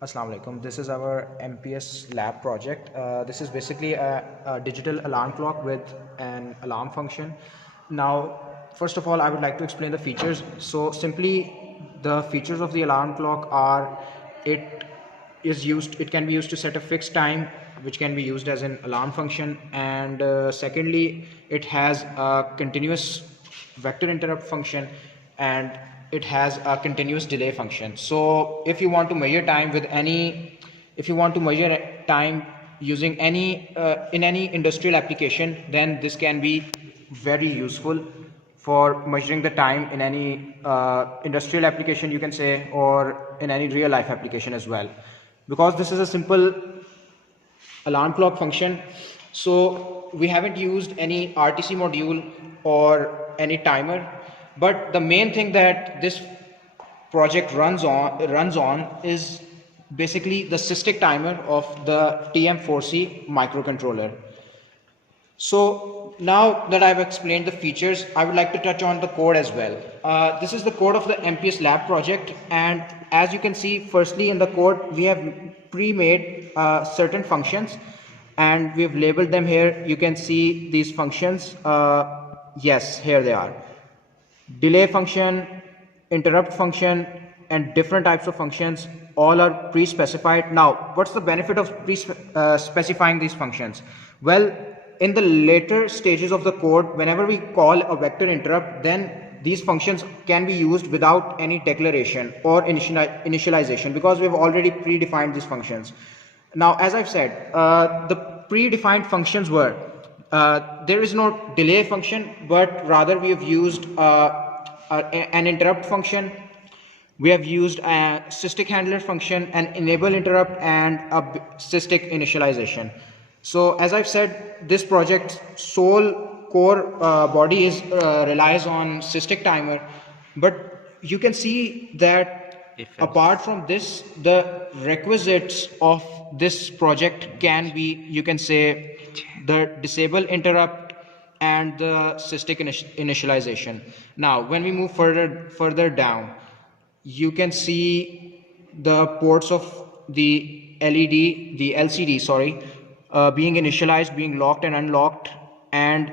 Assalamu alaikum. This is our MPS lab project. This is basically a digital alarm clock with an alarm function. Now, first of all, I would like to explain the features. So simply the features of the alarm clock are it can be used to set a fixed time, which can be used as an alarm function. And secondly, it has a continuous vector interrupt function, and it has a continuous delay function. So if you want to measure time using any in any industrial application, then this can be very useful for measuring the time in any industrial application, you can say, or in any real life application as well, because this is a simple alarm clock function. So we haven't used any RTC module or any timer, but the main thing that this project runs on is basically the SysTick timer of the tm4c microcontroller. So now that I've explained the features, I would like to touch on the code as well. This is the code of the MPS lab project, and as you can see, firstly in the code we have pre-made certain functions, and we've labeled them here. You can see these functions. Yes, here they are: delay function, interrupt function, and different types of functions. All are pre-specified. Now, what's the benefit of specifying these functions? Well, in the later stages of the code, whenever we call a vector interrupt, then these functions can be used without any declaration or initialization, because we've already predefined these functions. Now, as I've said, the predefined functions were, there is no delay function, but rather we have used an interrupt function. We have used a SysTick handler function, an enable interrupt, and a SysTick initialization. So as I've said, this project's sole core body relies on SysTick timer, but you can see that apart from this, the requisites of this project can be, you can say, the disable interrupt and the SysTick initialization. Now, when we move further down, you can see the ports of the LCD, sorry, being initialized, being locked and unlocked. And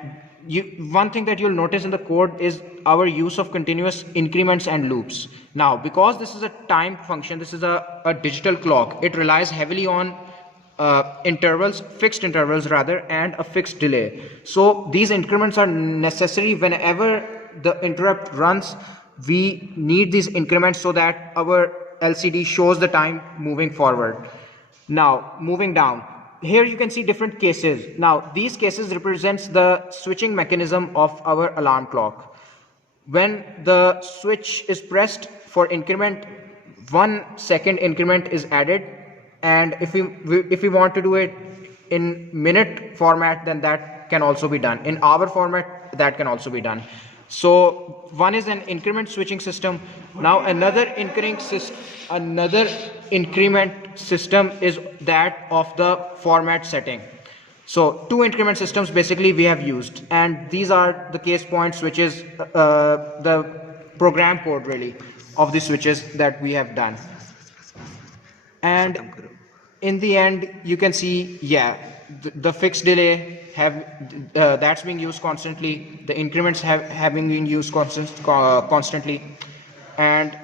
one thing that you'll notice in the code is our use of continuous increments and loops. Now, because this is a time function, this is a digital clock, it relies heavily on fixed intervals rather, and a fixed delay. So these increments are necessary whenever the interrupt runs. We need these increments so that our LCD shows the time moving forward. Now, moving down, here you can see different cases. Now, these cases represents the switching mechanism of our alarm clock. When the switch is pressed for increment, 1 second increment is added, and if we want to do it in minute format, then that can also be done. In hour format, that can also be done. So one is an increment switching system. Now another increment system is that of the format setting. So two increment systems basically we have used, and these are the case point switches, the program code really of the switches that we have done. And in the end, you can see, yeah, the fixed delay that's being used constantly. The increments having been used constantly, and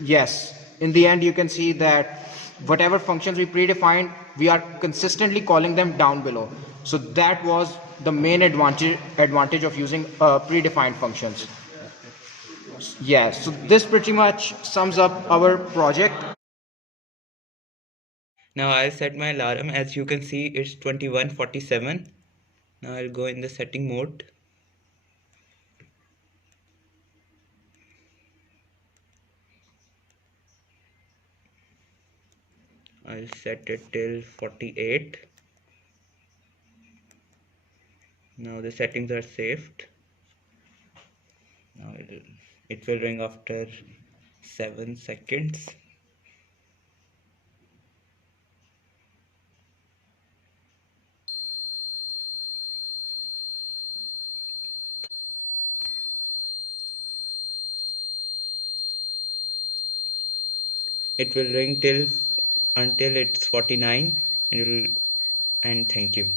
yes, in the end, you can see that whatever functions we predefined, we are consistently calling them down below. So that was the main advantage of using predefined functions. Yeah, so this pretty much sums up our project. Now I'll set my alarm. As you can see, it's 21:47. Now I'll go in the setting mode. I'll set it till 48. Now the settings are saved. Now it will ring after 7 seconds. It will ring till until it's 49, and thank you.